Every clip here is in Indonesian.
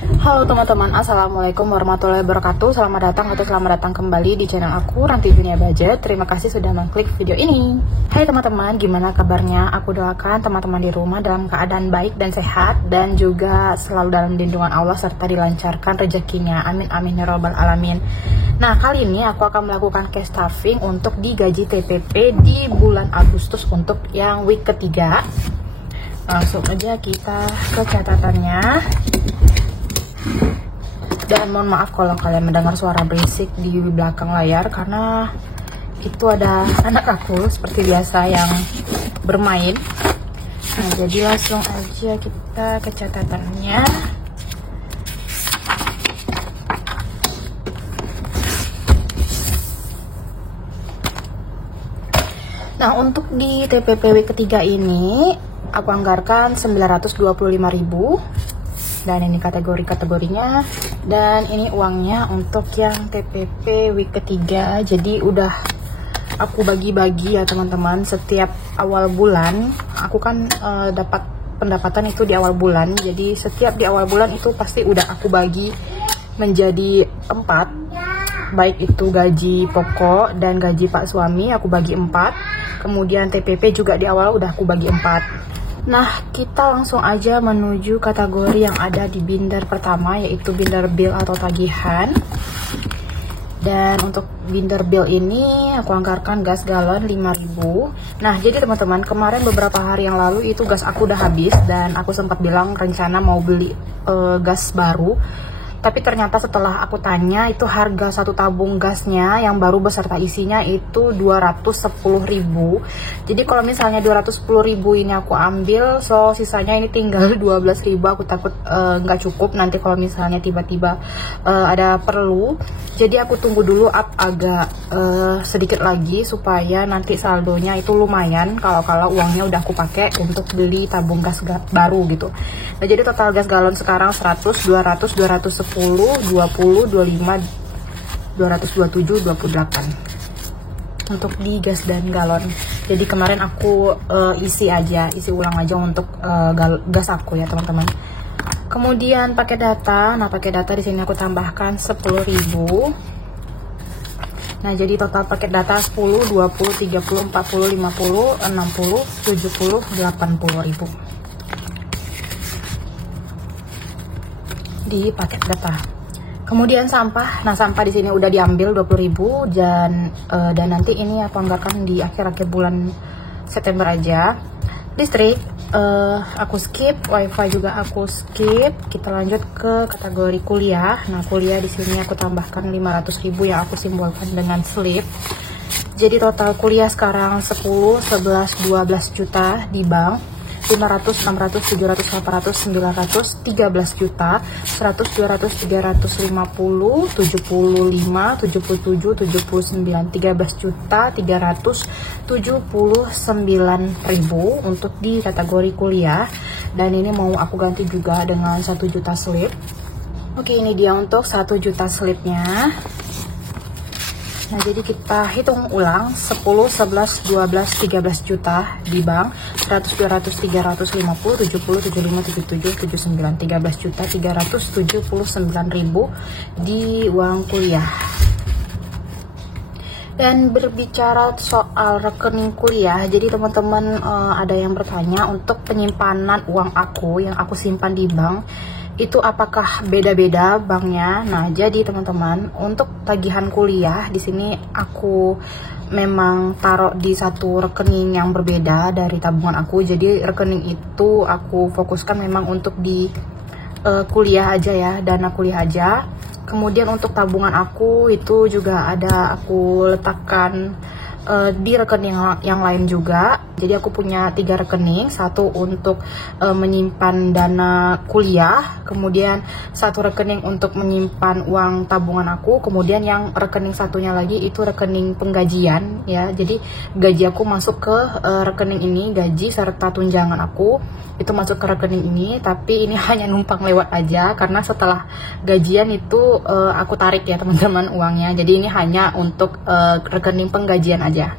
Halo teman-teman, assalamualaikum warahmatullahi wabarakatuh. Selamat datang kembali di channel aku, Ranti Dunia Budget. Terima kasih sudah mengklik video ini. Hai teman-teman, gimana kabarnya? Aku doakan teman-teman di rumah dalam keadaan baik dan sehat, dan juga selalu dalam lindungan Allah serta dilancarkan rezekinya. Amin amin ya robbal alamin. Nah, kali ini aku akan melakukan cash stuffing untuk digaji TPP di bulan Agustus untuk yang week ketiga. Langsung aja kita ke catatannya. Dan mohon maaf kalau kalian mendengar suara berisik di belakang layar, karena itu ada anak aku seperti biasa yang bermain. Nah, jadi langsung aja kita ke catatannya. Nah, untuk di TPP ketiga ini aku anggarkan 925.000. Dan ini kategorinya, dan ini uangnya untuk yang TPP week ketiga. Jadi udah aku bagi-bagi ya teman-teman. Setiap awal bulan aku kan dapat pendapatan itu di awal bulan. Jadi setiap di awal bulan itu pasti udah aku bagi menjadi 4. Baik itu gaji pokok dan gaji pak suami aku bagi 4. Kemudian TPP juga di awal udah aku bagi 4. Nah, kita langsung aja menuju kategori yang ada di binder pertama, yaitu binder bill atau tagihan. Dan untuk binder bill ini aku anggarkan gas galon 5.000. Nah, jadi teman-teman, kemarin beberapa hari yang lalu itu gas aku udah habis, dan aku sempat bilang rencana mau beli gas baru. Tapi ternyata setelah aku tanya, itu harga satu tabung gasnya yang baru beserta isinya itu 210.000. Jadi kalau misalnya 210.000 ini aku ambil, so sisanya ini tinggal 12.000. Aku takut nggak cukup nanti kalau misalnya tiba-tiba ada perlu. Jadi aku tunggu dulu up agak sedikit lagi supaya nanti saldonya itu lumayan kalau uangnya udah aku pakai untuk beli tabung gas baru gitu. Nah, jadi total gas galon sekarang 100, 200, 210, 20, 25, 227, 28 untuk di gas dan galon. Jadi kemarin aku isi ulang aja untuk gas aku ya teman-teman. Kemudian pakai data. Nah, pakai data di sini aku tambahkan 10.000. Nah, jadi total paket data 10, 20, 30, 40, 50, 60, 70, 80.000 di paket data. Kemudian sampah. Nah, sampah di sini udah diambil 20.000, dan nanti ini aku anggarkan di akhir-akhir bulan September aja. Listrik aku skip, wifi juga aku skip. Kita lanjut ke kategori kuliah. Nah, kuliah di sini aku tambahkan 500.000 yang aku simbolkan dengan slip. Jadi total kuliah sekarang 10, 11, 12 juta di bank. 500, 600, 700, 800, 900, 13 juta, 100, 200, 350, 75, 77, 79, 13 juta, 379.000 untuk di kategori kuliah. Dan ini mau aku ganti juga dengan 1 juta slip. Oke, ini dia untuk 1 juta slipnya. Nah, jadi kita hitung ulang 10, 11, 12, 13 juta di bank, 100, 200, 350, 70, 75, 77, 79, 13 juta 379.000 di uang kuliah. Dan berbicara soal rekening kuliah, jadi teman-teman ada yang bertanya untuk penyimpanan uang aku yang aku simpan di bank, itu apakah beda-beda banknya? Nah, jadi teman-teman, untuk tagihan kuliah di sini aku memang taruh di satu rekening yang berbeda dari tabungan aku. Jadi rekening itu aku fokuskan memang untuk di kuliah aja ya, dana kuliah aja. Kemudian untuk tabungan aku itu juga ada aku letakkan di rekening yang lain juga. Jadi aku punya 3 rekening, satu untuk menyimpan dana kuliah, kemudian satu rekening untuk menyimpan uang tabungan aku, kemudian yang rekening satunya lagi itu rekening penggajian ya. Jadi gaji aku masuk ke rekening ini, gaji serta tunjangan aku itu masuk ke rekening ini, tapi ini hanya numpang lewat aja karena setelah gajian itu aku tarik ya teman-teman uangnya. Jadi ini hanya untuk rekening penggajian aja.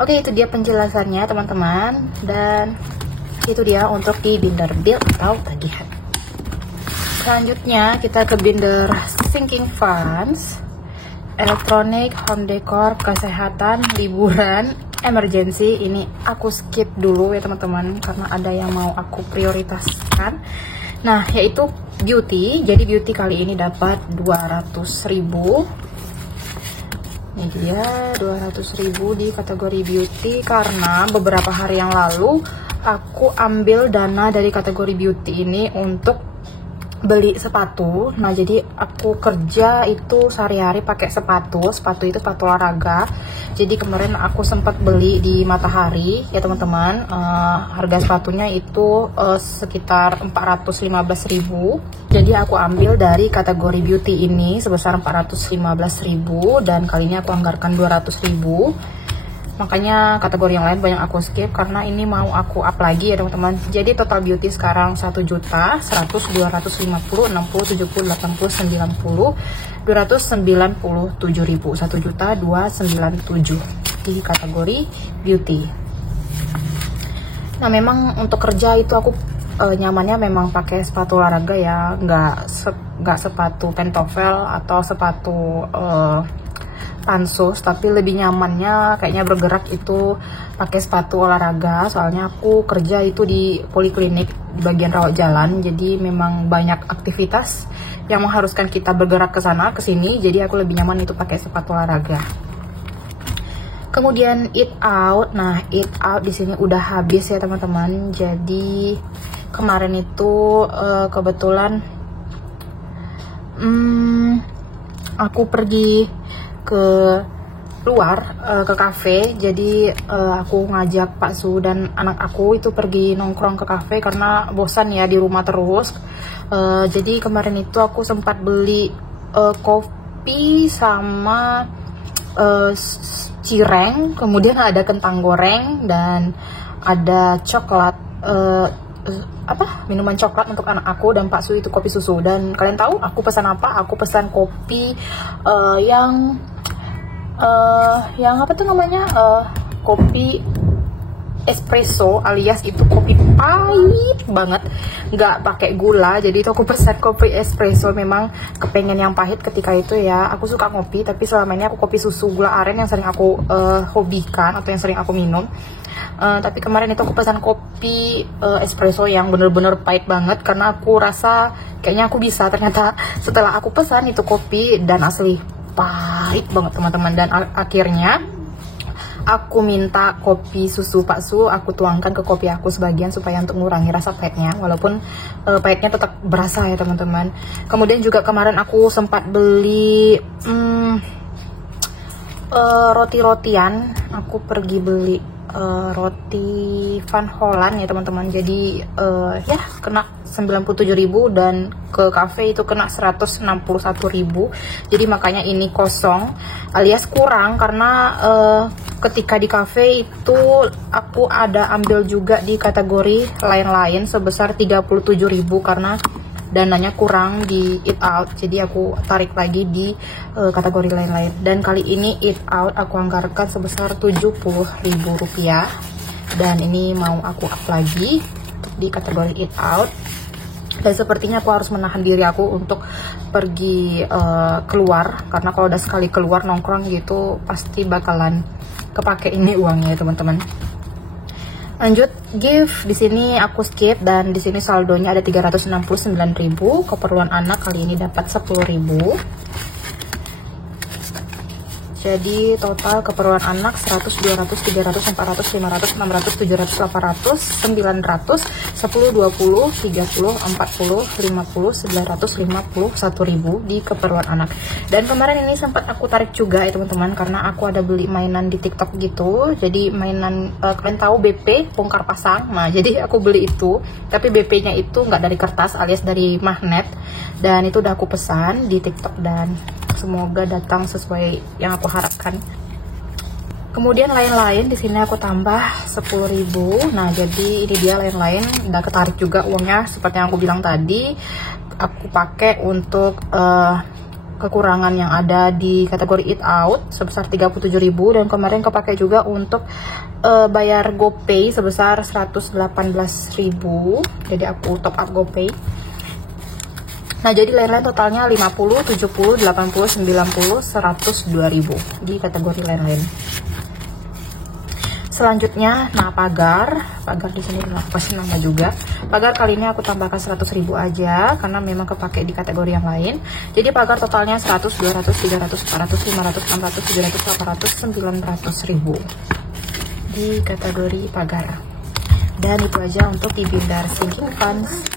Oke, itu dia penjelasannya teman-teman, dan itu dia untuk di binder bill atau tagihan. Selanjutnya kita ke binder sinking funds, elektronik, home decor, kesehatan, liburan, emergency. Ini aku skip dulu ya teman-teman, karena ada yang mau aku prioritaskan. Nah, yaitu beauty. Jadi beauty kali ini dapat 200.000. Ini dia 200.000 di kategori beauty, karena beberapa hari yang lalu aku ambil dana dari kategori beauty ini untuk beli sepatu. Nah, jadi aku kerja itu sehari-hari pakai sepatu itu sepatu olahraga. Jadi kemarin aku sempat beli di Matahari ya teman-teman. Harga sepatunya itu sekitar 415.000. Jadi aku ambil dari kategori beauty ini sebesar 415.000, dan kali ini aku anggarkan 200.000. Makanya kategori yang lain banyak aku skip karena ini mau aku up lagi ya teman-teman. Jadi total beauty sekarang 1 juta 100 250 60 70 80 90 297.000, 1 juta 297 di kategori beauty. Nah, memang untuk kerja itu aku nyamannya memang pakai sepatu olahraga ya, nggak sepatu pentovel atau sepatu pansus, tapi lebih nyamannya kayaknya bergerak itu pakai sepatu olahraga. Soalnya aku kerja itu di poliklinik di bagian rawat jalan, jadi memang banyak aktivitas yang mengharuskan kita bergerak ke sana ke sini, jadi aku lebih nyaman itu pakai sepatu olahraga. Kemudian eat out. Nah, eat out di sini udah habis ya teman-teman. Jadi kemarin itu kebetulan aku pergi ke luar ke kafe. Jadi aku ngajak Pak Su dan anak aku itu pergi nongkrong ke kafe karena bosan ya di rumah terus. Jadi kemarin itu aku sempat beli kopi sama cireng, kemudian ada kentang goreng dan ada coklat, minuman coklat untuk anak aku, dan Pak Su itu kopi susu. Dan kalian tahu aku pesan apa? Aku pesan kopi yang apa tuh namanya, kopi espresso, alias itu kopi pahit banget, nggak pakai gula. Jadi itu aku pesan kopi espresso. Memang kepengen yang pahit ketika itu ya. Aku suka ngopi, tapi selama ini aku kopi susu gula aren yang sering aku hobikan atau yang sering aku minum. Tapi kemarin itu aku pesan kopi espresso yang bener-bener pahit banget, karena aku rasa kayaknya aku bisa. Ternyata setelah aku pesan itu kopi dan asli pahit banget teman-teman. Dan akhirnya aku minta kopi susu Pak Su, aku tuangkan ke kopi aku sebagian supaya untuk mengurangi rasa pahitnya, walaupun pahitnya tetap berasa ya teman-teman. Kemudian juga kemarin aku sempat beli roti-rotian. Aku pergi beli roti Van Holland ya teman-teman. Jadi ya kena 97.000, dan ke cafe itu kena 161.000. Jadi makanya ini kosong alias kurang, karena ketika di cafe itu aku ada ambil juga di kategori lain-lain sebesar 37.000 karena dananya kurang di eat out. Jadi aku tarik lagi di kategori lain-lain, dan kali ini eat out aku anggarkan sebesar 70.000 rupiah, dan ini mau aku up lagi di kategori eat out. Dan sepertinya aku harus menahan diri aku untuk pergi keluar, karena kalau udah sekali keluar nongkrong gitu pasti bakalan kepake ini uangnya ya teman-teman. Lanjut, gift di sini aku skip, dan di sini saldonya ada 369.000. Keperluan anak kali ini dapat 10.000. Jadi total keperluan anak 100, 200, 300, 400, 500, 600, 700, 800, 900, 10, 20, 30, 40, 50, 951.000 di keperluan anak. Dan kemarin ini sempat aku tarik juga ya teman-teman, karena aku ada beli mainan di TikTok gitu. Jadi mainan kalian tahu BP bongkar pasang. Nah, jadi aku beli itu, tapi BP-nya itu nggak dari kertas alias dari magnet, dan itu udah aku pesan di TikTok, dan semoga datang sesuai yang aku harapkan. Kemudian lain-lain di sini aku tambah 10.000. Nah, jadi ini dia lain-lain, udah ketarik juga uangnya seperti yang aku bilang tadi. Aku pakai untuk kekurangan yang ada di kategori eat out sebesar 37.000, dan kemarin kepake juga untuk bayar GoPay sebesar 118.000. Jadi aku top up GoPay. Nah, jadi lain-lain totalnya 50, 70, 80, 90, 100, 2000 di kategori lain-lain. Selanjutnya, nah pagar di sini aku kasih nama juga. Pagar kali ini aku tambahkan 100.000 aja karena memang kepake di kategori yang lain. Jadi pagar totalnya 100, 200, 300, 400, 500, 600, 700, 800, 900.000 di kategori pagar. Dan itu aja untuk di binder sinking funds.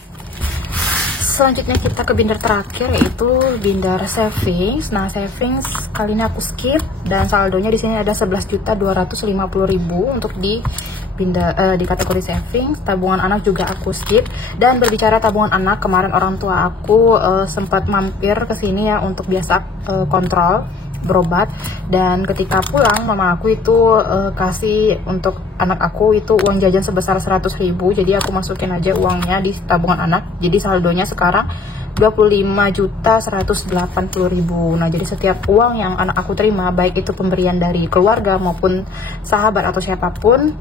Selanjutnya kita ke binder terakhir, yaitu binder savings. Nah, savings kali ini aku skip dan saldonya di sini ada 11.250.000 untuk di binder di kategori savings. Tabungan anak juga aku skip. Dan berbicara tabungan anak, kemarin orang tua aku sempat mampir ke sini ya untuk biasa kontrol berobat, dan ketika pulang mama aku itu kasih untuk anak aku itu uang jajan sebesar 100.000. jadi aku masukin aja uangnya di tabungan anak, jadi saldonya sekarang 25.180.000. Nah, jadi setiap uang yang anak aku terima, baik itu pemberian dari keluarga maupun sahabat atau siapapun,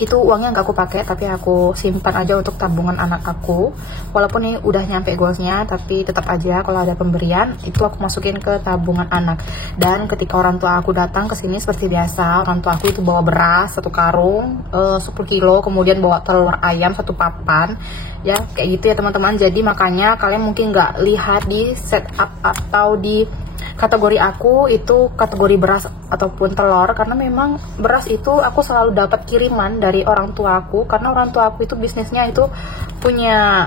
itu uangnya nggak aku pakai, tapi aku simpan aja untuk tabungan anak aku. Walaupun ini udah nyampe goalsnya, tapi tetap aja kalau ada pemberian itu aku masukin ke tabungan anak. Dan ketika orang tua aku datang ke sini seperti biasa, orang tua aku itu bawa beras 1 karung 10 kilo, kemudian bawa telur ayam 1 papan, ya kayak gitu ya teman-teman. Jadi makanya kalian mungkin nggak lihat di setup atau di kategori aku itu kategori beras ataupun telur, karena memang beras itu aku selalu dapat kiriman dari orang tua aku, karena orang tua aku itu bisnisnya itu punya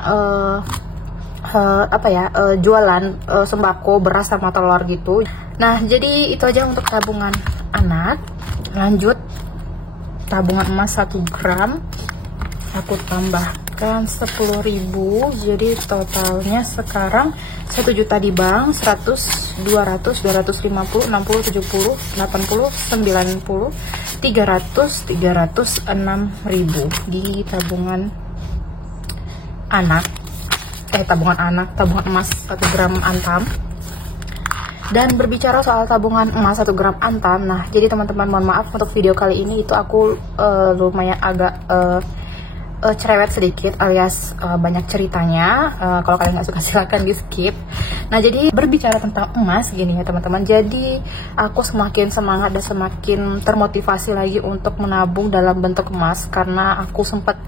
jualan sembako beras sama telur gitu. Nah, jadi itu aja untuk tabungan anak. Lanjut, tabungan emas 1 gram aku tambahkan 10.000, jadi totalnya sekarang 1 juta di bank, 100, 200, 250, 60, 70, 80, 90, 300, 306.000 di tabungan anak, tabungan emas 1 gram antam. Dan berbicara soal tabungan emas 1 gram antam, nah jadi teman-teman mohon maaf untuk video kali ini itu aku lumayan agak cerewet sedikit alias banyak ceritanya. Kalau kalian nggak suka silahkan di skip. Nah, jadi berbicara tentang emas gini ya teman-teman, jadi aku semakin semangat dan semakin termotivasi lagi untuk menabung dalam bentuk emas, karena aku sempat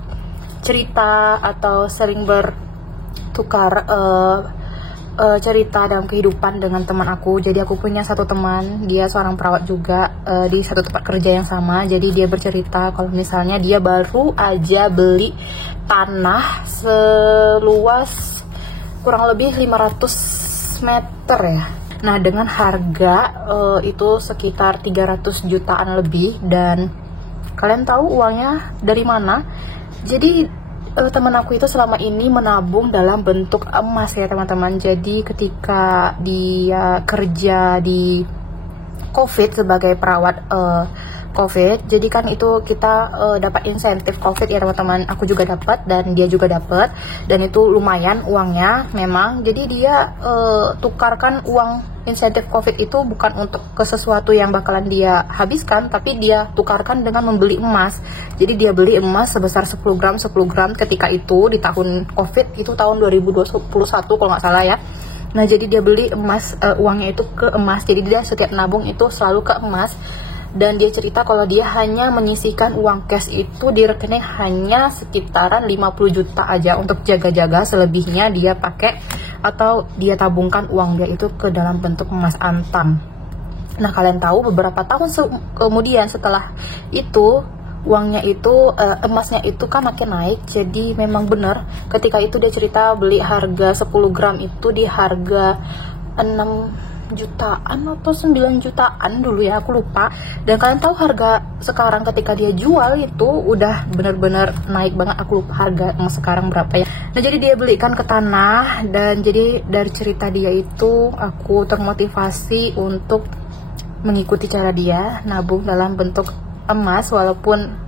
cerita atau sering bertukar cerita dalam kehidupan dengan teman aku. Jadi aku punya satu teman, dia seorang perawat juga di satu tempat kerja yang sama. Jadi dia bercerita kalau misalnya dia baru aja beli tanah seluas kurang lebih 500 meter ya. Nah, dengan harga itu sekitar 300 jutaan lebih. Dan kalian tahu uangnya dari mana? Jadi teman aku itu selama ini menabung dalam bentuk emas ya teman-teman. Jadi ketika dia kerja di COVID sebagai perawat COVID, jadi kan itu kita dapat insentif COVID ya teman-teman. Aku juga dapat dan dia juga dapat, dan itu lumayan uangnya memang. Jadi dia tukarkan uang insentif COVID itu bukan untuk ke sesuatu yang bakalan dia habiskan, tapi dia tukarkan dengan membeli emas. Jadi dia beli emas sebesar 10 gram ketika itu di tahun COVID, itu tahun 2021 kalau nggak salah ya. Nah, jadi dia beli emas, uangnya itu ke emas. Jadi dia setiap nabung itu selalu ke emas. Dan dia cerita kalau dia hanya menyisihkan uang cash itu di rekening hanya sekitaran 50 juta aja untuk jaga-jaga, selebihnya dia pakai atau dia tabungkan uang dia itu ke dalam bentuk emas antam. Nah, kalian tahu beberapa tahun kemudian setelah itu uangnya itu emasnya itu kan makin naik. Jadi memang benar ketika itu dia cerita beli harga 10 gram itu di harga 6 jutaan atau 9 jutaan dulu ya, aku lupa. Dan kalian tahu harga sekarang ketika dia jual itu udah bener-bener naik banget. Aku lupa harga emas sekarang berapa ya. Nah, jadi dia belikan ke tanah. Dan jadi dari cerita dia itu aku termotivasi untuk mengikuti cara dia nabung dalam bentuk emas. Walaupun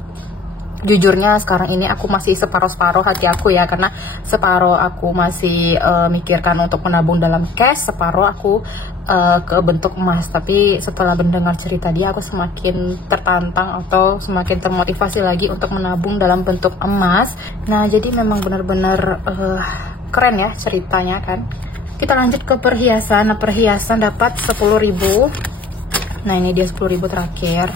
jujurnya sekarang ini aku masih separuh-separuh hati aku ya, karena separuh aku masih mikirkan untuk menabung dalam cash, separuh aku ke bentuk emas. Tapi setelah mendengar cerita dia, aku semakin tertantang atau semakin termotivasi lagi untuk menabung dalam bentuk emas. Nah, jadi memang benar-benar keren ya ceritanya kan. Kita lanjut ke perhiasan. Nah, perhiasan dapat 10.000. Nah, ini dia 10.000 terakhir.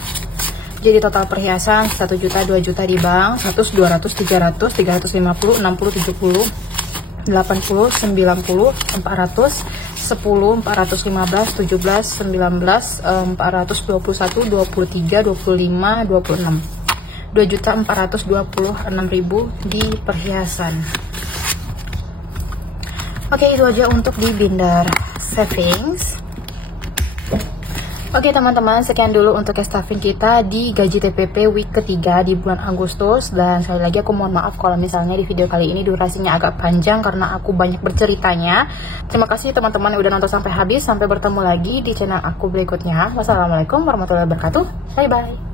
Jadi total perhiasan 1 juta, 2 juta di bank, 100, 200, 300, 350, 60, 70, 80, 90, 400, 10, 415, 17, 19, 421, 23, 25, 26. 2.426.000 di perhiasan. Oke, itu aja untuk di binder savings. Oke teman-teman, sekian dulu untuk cash stuffing kita di gaji TPP week ketiga di bulan Agustus. Dan sekali lagi aku mohon maaf kalau misalnya di video kali ini durasinya agak panjang karena aku banyak berceritanya. Terima kasih teman-teman yang udah nonton sampai habis. Sampai bertemu lagi di channel aku berikutnya. Wassalamualaikum warahmatullahi wabarakatuh. Bye bye.